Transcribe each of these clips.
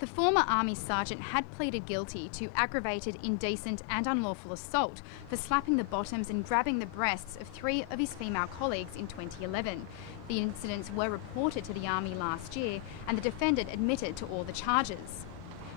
The former Army sergeant had pleaded guilty to aggravated, indecent and unlawful assault for slapping the bottoms and grabbing the breasts of 3 of his female colleagues in 2011. The incidents were reported to the Army last year and the defendant admitted to all the charges.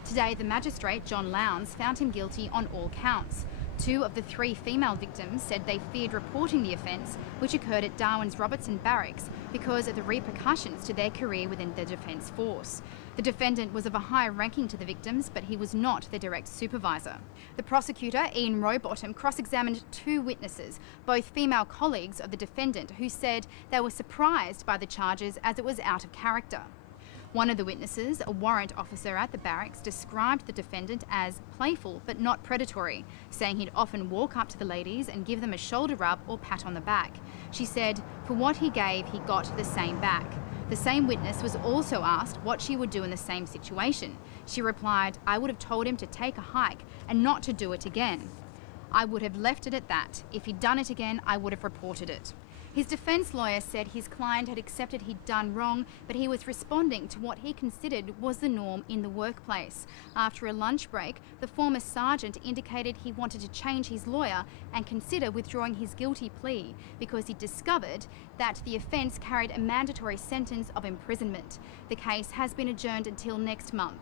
Today, the magistrate, John Lowndes, found him guilty on all counts. 2 of the 3 female victims said they feared reporting the offence, which occurred at Darwin's Robertson Barracks, because of the repercussions to their career within the Defence Force. The defendant was of a high ranking to the victims, but he was not their direct supervisor. The prosecutor, Ian Rowbottom, cross-examined 2 witnesses, both female colleagues of the defendant, who said they were surprised by the charges as it was out of character. One of the witnesses, a warrant officer at the barracks, described the defendant as playful but not predatory, saying he'd often walk up to the ladies and give them a shoulder rub or pat on the back. She said, for what he gave, he got the same back. The same witness was also asked what she would do in the same situation. She replied, I would have told him to take a hike and not to do it again. I would have left it at that. If he'd done it again, I would have reported it. His defence lawyer said his client had accepted he'd done wrong, but he was responding to what he considered was the norm in the workplace. After a lunch break, the former sergeant indicated he wanted to change his lawyer and consider withdrawing his guilty plea because he discovered that the offence carried a mandatory sentence of imprisonment. The case has been adjourned until next month.